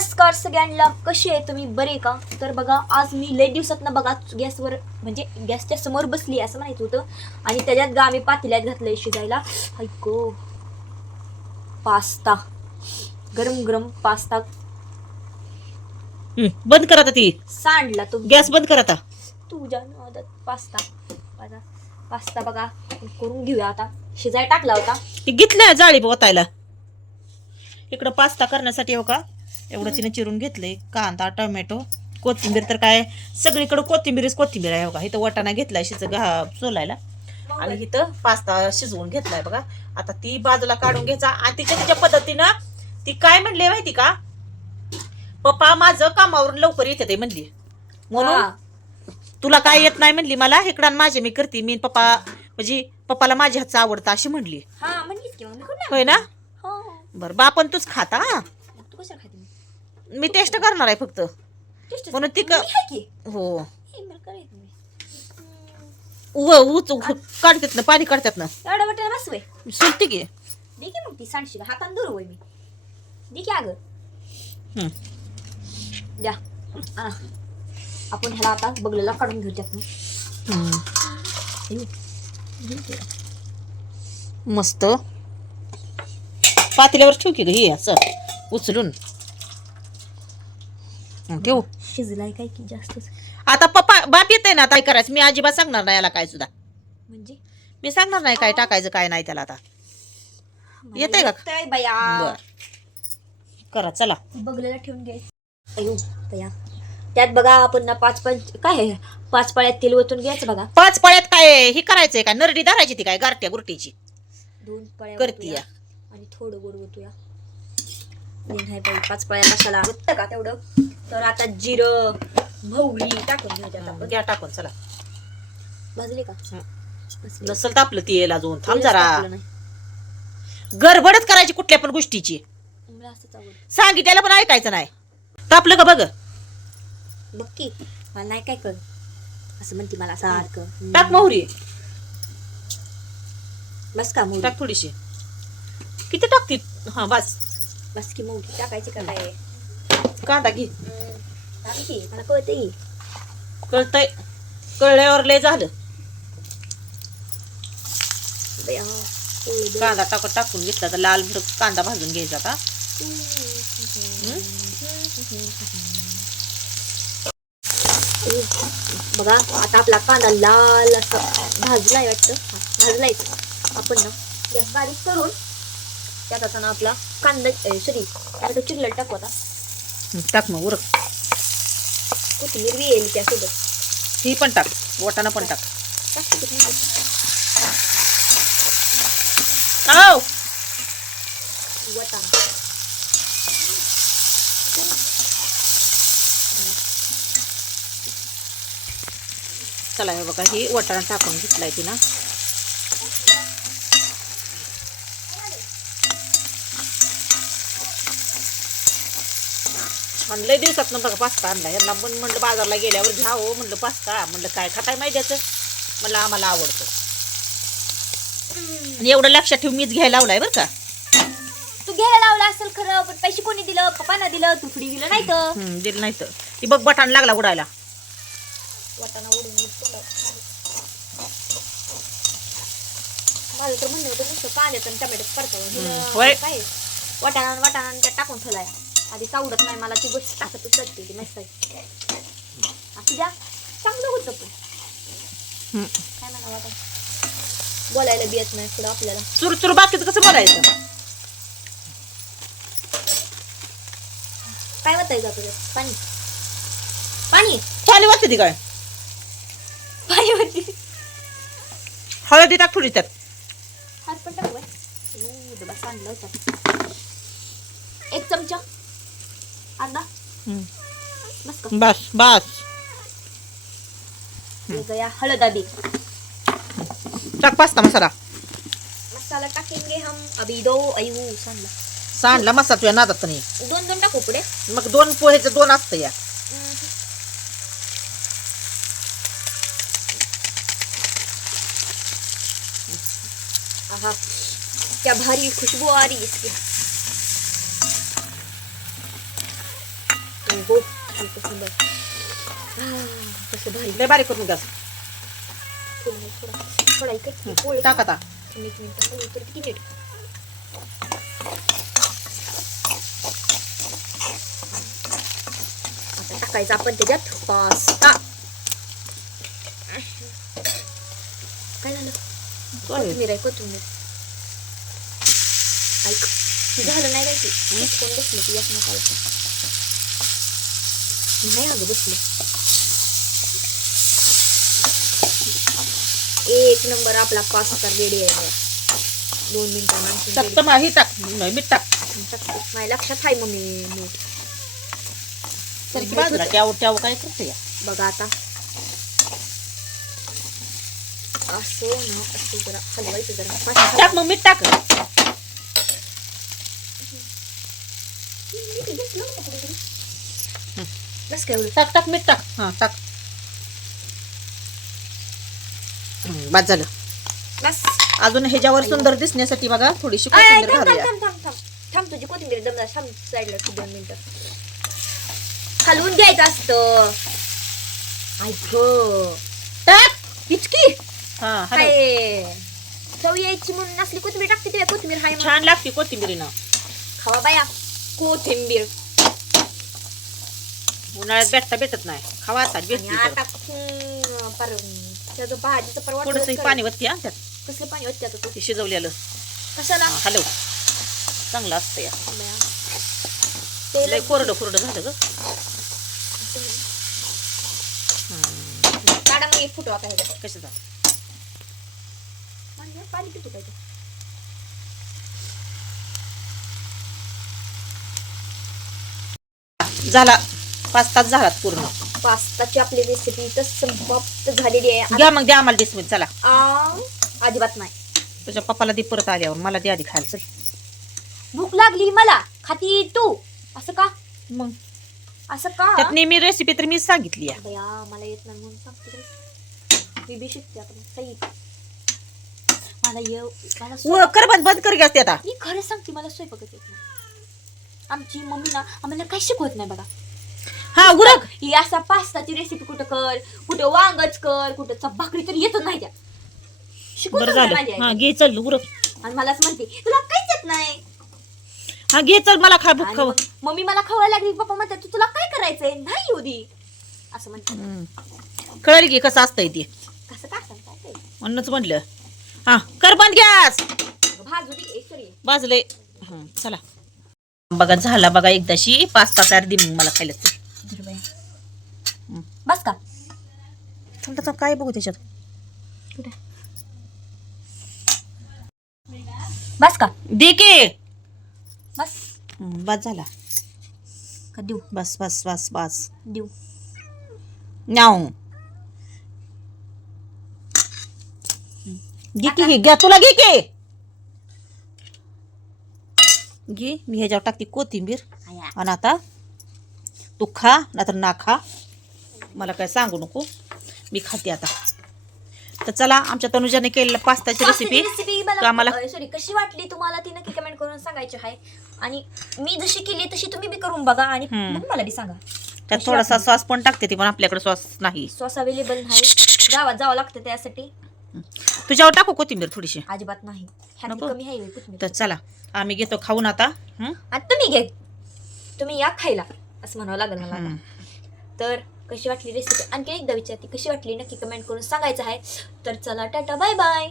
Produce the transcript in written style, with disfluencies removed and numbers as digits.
नमस्कार सगळ्यांना, कसे आहे तुम्ही, बरे का? तर बघा, आज मी लई दिवसातनं बघा गॅसवर म्हणजे गॅसच्या समोर बसली असं म्हणायचं होतं. आणि त्याच्यात आम्ही पातेल्यात घातलंय शिजायला. ऐको पास्ता, गरम गरम पास्ता. बंद कर आता ती सांडला तो गॅस बंद कर आता. तुझ्या नादात पास्ता बघा करून घेऊया आता. शिजाय टाकला होता, ती घेतलंय जाळी ओतायला. इकडं पास्ता करण्यासाठी हो का एवढं तिने चिरून घेतलंय. कांदा, टोमॅटो, कोथिंबीर. तर काय सगळीकडे कोथिंबीर आहे हो का. इथं वाटाणा घेतलाय सोलायला आणि इथं पास्ता शिजवून घेतलाय बघा. आता ती बाजूला काढून घ्यायचा आणि तिच्या पद्धतीनं ती काय म्हणली माहिती का, पप्पा माझं कामावरून लवकर येते म्हणली, म्हणून तुला काय येत नाही म्हणली. मला इकडं माझे मी करते. मी पप्पा म्हणजे पप्पाला माझ्या हातचं आवडतं अशी म्हणली. होय ना. बरं बापन तूच खाता. मी टेस्ट करणार आहे फक्त, म्हणून ती हो काढतात ना, पाणी काढतात ना. एवढा बटाटा बसवे सुलती की देखी मग ती सांडशील हातान दूर होय मी देखी अगं द्या. आपण ह्याला आता बगलेला काढून घेऊ त्यात. मस्त पातेल्यावर ठेव की ग हे असं उचलून ठेवू. शिजलाय काय की जास्तच. आता पप्पा बाप येते ना काय करायचं. मी अजिबात सांगणार नाही याला काय सुद्धा. म्हणजे मी सांगणार नाही काय टाकायचं काय नाही त्याला. आता येते का बर करा चला. बगलेला ठेवून घ्यायचं. अयो बया, त्यात बघा आपण ना पाच पाळ्यात तेल ओतून घ्यायचं बघा. 5 पळ्यात काय हे करायचंय का, नरडी धरायची ती काय गारट्या गुरटीची 2 पळ्या करती या. आणि थोडं गोड ओतूया. 5 पळ्या कशाला होतं का तेवढं. तर आता जिरं मोहरी टाकून घ्यायच्यात आपण. घ्या टाकून चला. भाजले का नसल तर आपलं तेल अजून थांब जरा. टाकलं नाही. गडबडच करायची कुठल्या पण गोष्टीची. मला असंच आवडतं. सांगितल्याला पण ऐकायचं नाही. तापलं का बघ. बघ की मला नाही काय कळ असं म्हणते मला सारखं. टाक मोहरी. बस का मोहरी टाक थोडीशी. किती टाकती. हा बस बस की मोहरी टाकायची का काय. कांदा घे. टाक की मला कळतंय. कळतंय. कळल्यावर लय झालं. बया, कांदा टाकून घेतला तर लाल भडक कांदा भाजून घ्यायचा आता. बघा आता आपला कांदा लाल असं भाजलाय वाटतं. भाजलाय. आपण ना गॅस बारीक करून त्यात आता ना आपला कांदा आता चिरलेला टाकू. आता टाक मग उरक. कोथिंबीर बी येईल त्यासोबत. ही पण टाक. वाटाणा पण टाक. वाटाणा चला हे बघा ही वाटाणा टाकून घेतलाय तिनं. लय दिवसात बघा पास्ता आणला. यांना पण म्हणलं बाजारला गेल्यावर घ्यावं म्हणलं पास्ता. म्हणलं काय खाताय मैद्याचं. म्हणलं आम्हाला आवडतं. आणि एवढं लक्षात ठेवून मीच घ्यायला लावलाय बरं का. तू घ्यायला लावला असेल खरं, पण पैसे कोणी दिलं. पप्पानं दिलं. तू फ्री दिलं नाही तर. दिलं नाही तर ती बघ बटाण लागला उडायला. वाटाणा उडून माझं तर म्हणणं होतं नुसतं कांद्यात आणि टमॅटो होय. काय वाटाणा त्यात टाकून ठेवलाय. आधी आवडत नाही मला ती गोष्ट टाकतच असते ती मस्त आहे. असं द्या चांगलं होतं पण काय म्हणावं आता. बोलायला बी येत नाही पुढं आपल्याला. चुरचुर बाकीचं कसं बोलायचं. काय वाटायचं आपल्याला. पाणी पाणी पाणी वाटते ती काय. पाणी होती. हळदी टाक थोडी त्यात. हात पण टाकू डबा सांडला होता. 1 चमचा अर्धा बस का. बस बस गया हळद आधी. टाक पास्ता मसाला. मसाला टाकेंगे हम अभी 2. अयू सांडला मसाला तुझ्या नादात नाही. 2 टाकू पुढे. मग 2 पोहेचं 2 असतं या. क्या भारी खुशबू आ रही इसकी. हो कसं बघ कसं भारी लय बारीक करून गॅस थोडा इकडे पोळी टाक आता. एक मिनिट तर किती नीट आता टाकायचं आपण त्याच्यात पास्ता काय झालं कोथिंबीर आहे कोथिंबीर ऐक झालं नाही काय की कोण बसलं ती एक नका नाही अगं बसलं एक नंबर आपला पास्ता रेडी आहे 2 मिनिटांनी टाक तर माही टाक मीठ टाक माझ्या लक्षात आहे मम्मी मीठ तर बाजूला त्यावर काय करते या बघा आता असं ना असं जरा हलवायचं जरा टाक मग मीठ टाक बस काय एवढं टाक टाक मीठ टाक हा टाक बाद झालं बस अजून ह्याच्यावर सुंदर दिसण्यासाठी बघा थोडीशी थांब कोथिंबीर थांब घालूया. थांब थांब थांब थांब तुझी कोथिंबीर दमला थांब साईडला 2 मिनिटं हलवून घ्यायचं असतं ऐक टाक इचकी हा हलव. काय चव यायची म्हणून असली कोथिंबीर टाकते ते कोथिंबीर हाय म्हणून. छान लागते कोथिंबीरीनं खावा बाया कोथिंबीर उन्हाळ्यात भेटत नाही खावा आता आणि भेटते आता पर त्याचं भाजीचं परवा थोडस पाणी वरती हा त्यात कसलं पाणी होते आता तू ते शिजवलेलं कशाला हा, हलव चांगलं असतं या बाया. लय तेल कोरडं खुरडं झालं ग काढा मग एक फुटवा काय कसं झालं पाणी किती काय झाला 5 तास झालात पूर्ण पास्ताची आपली रेसिपी तर समाप्त झालेली आहे घ्या मग द्या आम्हाला डिसमध्ये चला अजिबात नाही तुझ्या पप्पाला दे परत आल्यावर मला दे आधी खायला चल भूक लागली मला खाती तू असं का मग असं का त्यात नेहमी रेसिपी तर मीच सांगितली आहे बया मला येत नाही म्हणून सांगते रे. मी बी शिकते आपण सही मला मला कर बंद कर गॅस ते आता मी खरं सांगते मला स्वयंपाकच येत नाही आमची मम्मी ना आम्हाला काही शिकवत नाही बघा हा उरक ही असा पास्ताची रेसिपी कुठं कर कुठं वांगच कर कुठं भाकरी तर येतच नाही त्या शिकवत बरं नाही झालं माझी आई. हा घे चल उरक आणि मलाच म्हणते तुला काहीच येत नाही हा घे चल मला खा भूक आणि खाऊ मग मम्मी मला खवायला लागली पप्पा म्हणतात तू तुला काय करायचंय नाही येऊ दे असं म्हणते कळलं की कसं असतंय ते कसं काय सांगताय ते म्हणूनच म्हणलं हा कर बंद गॅस भाजू दे सॉरी बाजले चला बघा झाला बघा एकदाशी पास्ता तयार दे मग मला खायला चल. बस का थांब काय बघू त्याच्यात कुठे बस का दे की बस बस झाला का देऊ बस बस बस बस देऊ न्याऊ घे की घ्या तुला घे की घे मी ह्याच्यावर टाकते कोथिंबीर आया. आणि आता तू खा नाहीतर ना खा मला काय सांगू नको मी खाते आता तर चला आमच्या तनुजाने केलेलं पास्ताची रेसिपी आम्हाला सॉरी कशी वाटली तुम्हाला ती नक्की कमेंट करून सांगायची आहे आणि मी जशी केली तशी तुम्ही बी करून बघा आणि मग मला बी सांगा त्यात थोडासा सॉस पण टाकते ती पण आपल्याकडे सॉस नाही सॉस अवेलेबल नाही गावात जावं लागतं त्यासाठी तुझ्यावर टाकू कोथिंबीर थोडीशी अजिबात नाही ह्यात नको? कमी आहे कोथिंबीर. तर चला आम्ही घेतो खाऊन आता आता तुम्ही घे तुम्ही या खायला असं म्हणावं लागेल मला आता. तर कशी वाटली रेसिपी आणखी एकदा विचारते कशी वाटली नक्की कमेंट करून सांगायचं आहे तर चला टाटा बाय बाय